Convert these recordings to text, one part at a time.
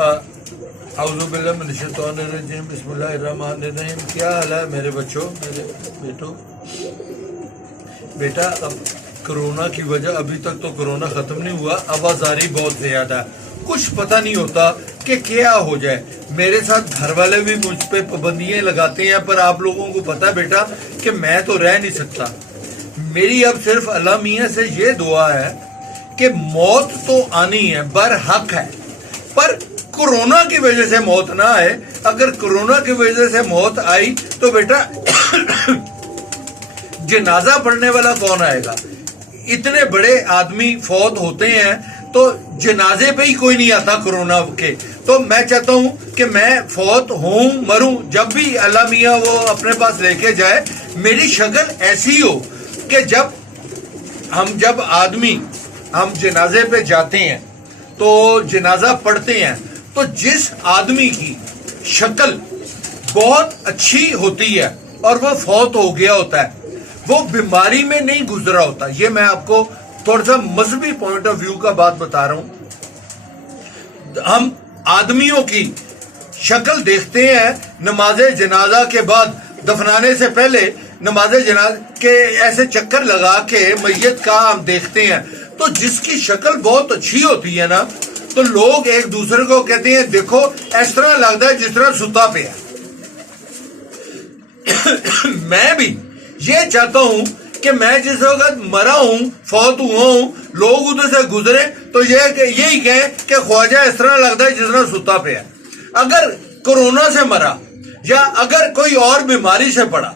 औज़ुबिल्लाहिमिनश्शैतानिर्रजीम बिस्मिल्लाहिर्रहमानिर्रहीम। क्या हाल है मेरे बच्चों, मेरे बेटों? बेटा, अब कोरोना की वजह, अभी तक तो कोरोना ख़त्म नहीं हुआ, आवाजारी बहुत ज़्यादा है, कुछ पता नहीं होता कि क्या हो जाए। मेरे साथ घर वाले भी मुझ पे पाबंदियाँ लगाते हैं, पर आप लोगों को पता है बेटा कि मैं तो रह नहीं सकता। मेरी अब सिर्फ अल्लाह मियाँ से ये दुआ है कि मौत तो आनी है, बरहक है, पर कोरोना की वजह से मौत ना आए। अगर कोरोना की वजह से मौत आई तो बेटा जनाजा पढ़ने वाला कौन आएगा? इतने बड़े आदमी फौत होते हैं तो जनाजे पे ही कोई नहीं आता कोरोना के। तो मैं चाहता हूं कि मैं फौत हूं, मरूं, जब भी अल्लाह मियाँ वो अपने पास लेके जाए, मेरी शक्ल ऐसी हो कि जब आदमी हम जनाजे पे जाते हैं तो जनाजा पढ़ते हैं तो जिस आदमी की शक्ल बहुत अच्छी होती है और वो फौत हो गया होता है, वो बीमारी में नहीं गुजरा होता। ये मैं आपको थोड़ा सा मजहबी पॉइंट ऑफ व्यू का बात बता रहा हूं। हम आदमियों की शक्ल देखते हैं नमाज जनाजा के बाद, दफनाने से पहले नमाज जनाजा के ऐसे चक्कर लगा के मैयत का हम देखते हैं, तो जिसकी शक्ल बहुत अच्छी होती है ना, तो लोग एक दूसरे को कहते हैं देखो इस तरह लगता है जिस तरह सुता पे है। मैं भी ये चाहता हूं कि मैं जिस वक्त मरा हूं, फौत हुआ हूं, लोग उधर से गुजरे तो यही कहें कि ख्वाजा इस तरह लगता है जिस तरह सुता पे है। अगर कोरोना से मरा या अगर कोई और बीमारी से पड़ा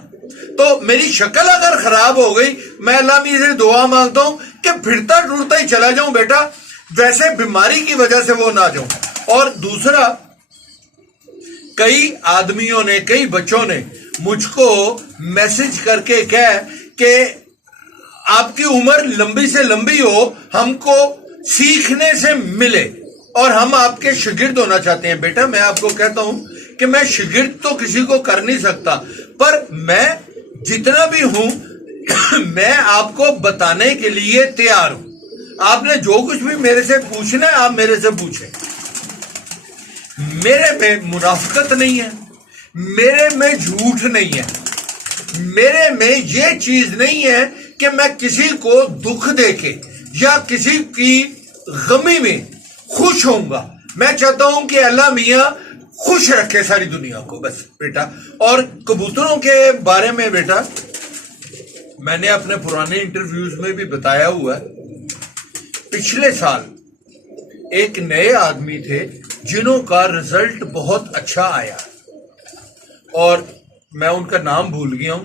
तो मेरी शक्ल अगर खराब हो गई, मैं अल्लाह मियां से दुआ मांगता हूं कि फिरता टूटता ही चला जाऊं बेटा, वैसे बीमारी की वजह से वो ना जाऊं। और दूसरा, कई आदमियों ने, कई बच्चों ने मुझको मैसेज करके कहा कि आपकी उम्र लंबी से लंबी हो, हमको सीखने से मिले और हम आपके शागिर्द होना चाहते हैं। बेटा, मैं आपको कहता हूं कि मैं शागिर्द तो किसी को कर नहीं सकता, पर मैं जितना भी हूं मैं आपको बताने के लिए तैयार हूं। आपने जो कुछ भी मेरे से पूछना है आप मेरे से पूछें। मेरे में मुनाफिकत नहीं है, मेरे में झूठ नहीं है, मेरे में ये चीज नहीं है कि मैं किसी को दुख देके या किसी की गमी में खुश होऊंगा। मैं चाहता हूं कि अल्लाह मियाँ खुश रखे सारी दुनिया को, बस बेटा। और कबूतरों के बारे में बेटा, मैंने अपने पुराने इंटरव्यूज में भी बताया हुआ है। पिछले साल एक नए आदमी थे जिन्हों का रिजल्ट बहुत अच्छा आया और मैं उनका नाम भूल गया हूं।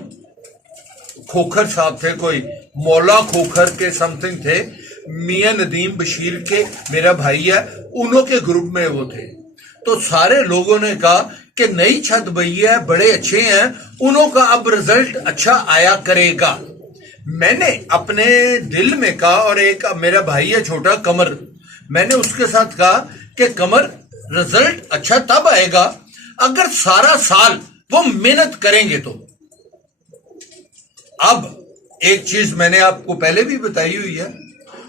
खोखर साहब थे, कोई मौला खोखर के समथिंग थे, मियां नदीम बशीर के मेरा भाई है, उन्हों के ग्रुप में वो थे। तो सारे लोगों ने कहा कि नई छत भैया बड़े अच्छे हैं, उन्हों का अब रिजल्ट अच्छा आया करेगा। मैंने अपने दिल में कहा, और एक मेरा भाई है छोटा कमर, मैंने उसके साथ कहा कि कमर, रिजल्ट अच्छा तब आएगा अगर सारा साल वो मेहनत करेंगे तो। अब एक चीज मैंने आपको पहले भी बताई हुई है,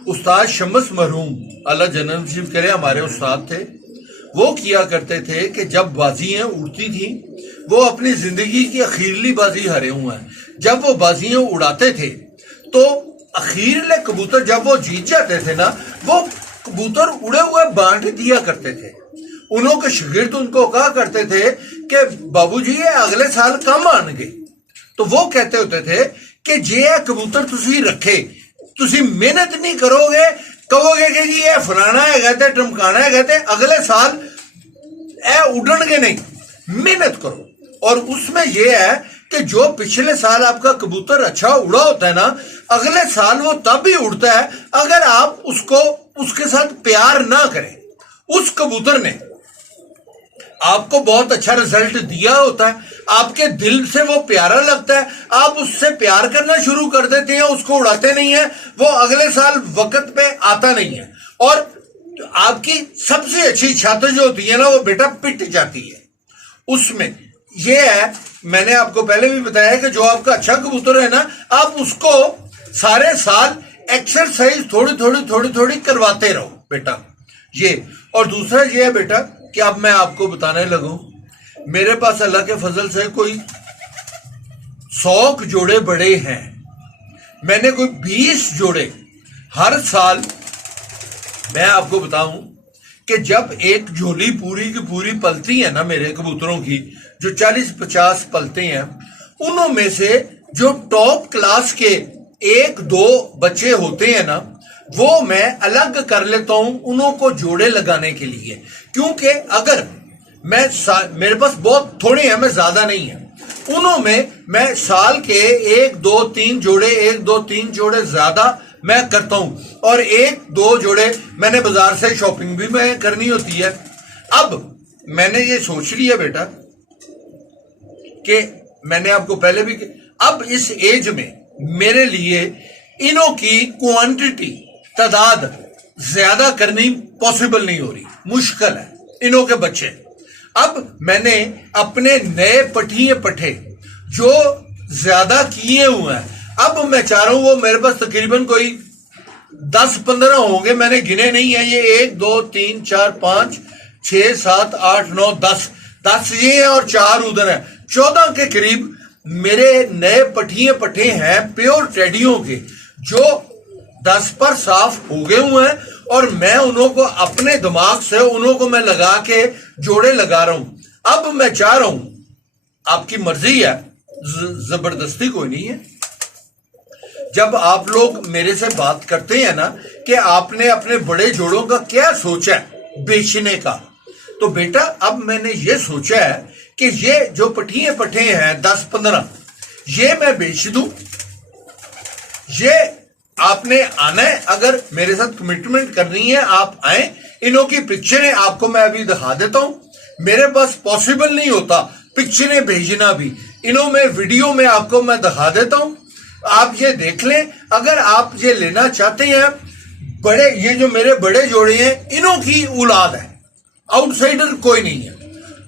उस्ताद शम्स मरहूम अल्लाह जन्नत नसीब करे, हमारे उस्ताद थे। वो किया करते थे कि जब बाजियां उड़ती थी, वो अपनी जिंदगी की अखीरली बाजी हारे हुए हैं, जब वो बाजियां उड़ाते थे तो अखीरले कबूतर जब वो जीत जाते थे ना, वो कबूतर उड़े हुए बांट दिया करते थे। उन्हों के शागिर्द उनको कहा करते थे कि बाबूजी ये अगले साल कम आएंगे, तो वो कहते होते थे कि जे कबूतर तुसी रखे, तुसी मेहनत नहीं करोगे, कहोगे कि जी ये फलाना है, टमकाना है, अगले साल ए उड़नगे नहीं, मेहनत करो। और उसमें यह है कि जो पिछले साल आपका कबूतर अच्छा उड़ा होता है ना, अगले साल वो तब भी उड़ता है अगर आप उसको उसके साथ प्यार ना करें। उस कबूतर ने आपको बहुत अच्छा रिजल्ट दिया होता है, आपके दिल से वो प्यारा लगता है, आप उससे प्यार करना शुरू कर देते हैं, उसको उड़ाते नहीं है, वो अगले साल वक्त पे आता नहीं है और आपकी सबसे अच्छी छत जो होती है ना, वो बेटा पिट जाती है। उसमें ये है, मैंने आपको पहले भी बताया कि जो आपका अच्छा कबूतर है ना, आप उसको सारे साल एक्सरसाइज थोड़ी थोड़ी करवाते रहो बेटा, ये। और दूसरा ये है बेटा کہ اب میں آپ کو بتانے لگوں میرے پاس اللہ کے فضل سے کوئی 100 جوڑے بڑے ہیں. میں نے کوئی 20 جوڑے ہر سال. میں آپ کو بتاؤں کہ جب ایک جھولی پوری کی پوری پلتی ہے نا میرے کبوتروں کی, جو 40-50 پلتے ہیں, انہوں میں سے جو ٹاپ کلاس کے 1-2 بچے ہوتے ہیں نا, وہ میں الگ کر لیتا ہوں انہوں کو جوڑے لگانے کے لیے. کیونکہ اگر میرے پاس بہت تھوڑے ہیں, میں زیادہ نہیں ہیں, انہوں میں سال کے 1-2-3 جوڑے 1-2-3 جوڑے زیادہ میں کرتا ہوں, اور 1-2 جوڑے میں نے بازار سے شاپنگ بھی میں کرنی ہوتی ہے. اب میں نے یہ سوچ لیا بیٹا کہ میں نے آپ کو پہلے بھی اب اس ایج میں میرے لیے انہوں کی کوانٹٹی تعداد زیادہ کرنی پاسبل نہیں ہو رہی, مشکل ہے انہوں کے بچے. اب میں نے اپنے نئے پٹھے جو زیادہ کیے ہوئے ہیں, اب میں چاہ رہا ہوں وہ میرے پاس تقریباً کوئی 10-15 ہوں گے, میں نے گنے نہیں ہیں, یہ 1 2 3 4 5 6 7 8 9 10 یہ ہیں اور 4 ادھر ہیں, 14 کے قریب میرے نئے پٹھے ہیں پیور ٹیڈیوں کے, جو 10 پر صاف ہو گئے ہوئے ہیں, اور میں انہوں کو اپنے دماغ سے انہوں کو میں لگا کے جوڑے لگا رہا ہوں. اب میں چاہ رہا ہوں, آپ کی مرضی ہے, زبردستی کوئی نہیں ہے. جب آپ لوگ میرے سے بات کرتے ہیں نا کہ آپ نے اپنے بڑے جوڑوں کا کیا سوچا ہے بیچنے کا, تو بیٹا اب میں نے یہ سوچا ہے کہ یہ جو پٹھے ہیں 10-15 یہ میں بیچ دوں. یہ آپ نے آنا ہے, اگر میرے ساتھ کمٹمنٹ کرنی ہے آپ آئیں. انہوں کی پکچریں آپ کو میں ابھی دکھا دیتا ہوں. میرے پاس پاسبل نہیں ہوتا پکچریں بھیجنا بھی, انہوں میں ویڈیو میں آپ کو میں دکھا دیتا ہوں, آپ یہ دیکھ لیں. اگر آپ یہ لینا چاہتے ہیں بڑے, یہ جو میرے بڑے جوڑے ہیں انہوں کی اولاد ہے, آؤٹ سائڈر کوئی نہیں ہے.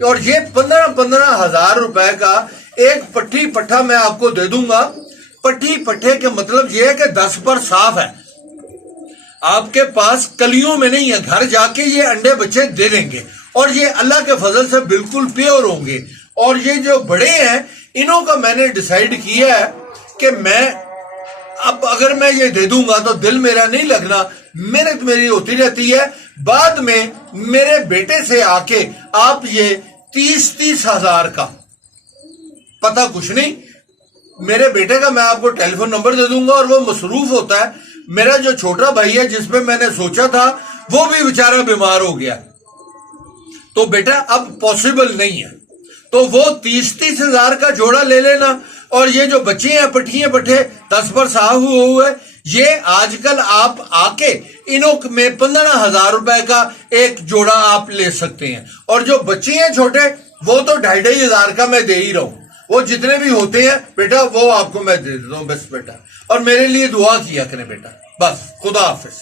اور یہ 15 ہزار روپے کا ایک پٹھا میں آپ کو دے دوں گا. پٹھے کے مطلب یہ ہے کہ 10 پر صاف ہے, آپ کے پاس کلیوں میں نہیں ہے, گھر جا کے یہ انڈے بچے دے دیں گے, اور یہ اللہ کے فضل سے بالکل پیور ہوں گے. اور یہ جو بڑے ہیں انہوں کا میں نے ڈیسائیڈ کیا ہے کہ میں اب اگر میں یہ دے دوں گا تو دل میرا نہیں لگنا, محنت میری ہوتی رہتی ہے. بعد میں میرے بیٹے سے آ کے آپ یہ 30 ہزار کا, پتہ کچھ نہیں, میرے بیٹے کا میں آپ کو ٹیلی فون نمبر دے دوں گا, اور وہ مصروف ہوتا ہے. میرا جو چھوٹا بھائی ہے جس پہ میں نے سوچا تھا وہ بھی بیچارہ بیمار ہو گیا, تو بیٹا اب پاسبل نہیں ہے. تو وہ 30 ہزار کا جوڑا لے لینا, اور یہ جو بچے ہیں پٹھے 10 پر صاف ہوئے, یہ آج کل آپ آ کے انہوں میں 15 ہزار روپے کا ایک جوڑا آپ لے سکتے ہیں. اور جو بچے ہیں چھوٹے وہ تو 2.5 ہزار کا میں دے ہی رہا ہوں, وہ جتنے بھی ہوتے ہیں بیٹا وہ آپ کو میں دے دیتا ہوں بس بیٹا. اور میرے لیے دعا کیا کریں بیٹا, بس. خدا حافظ.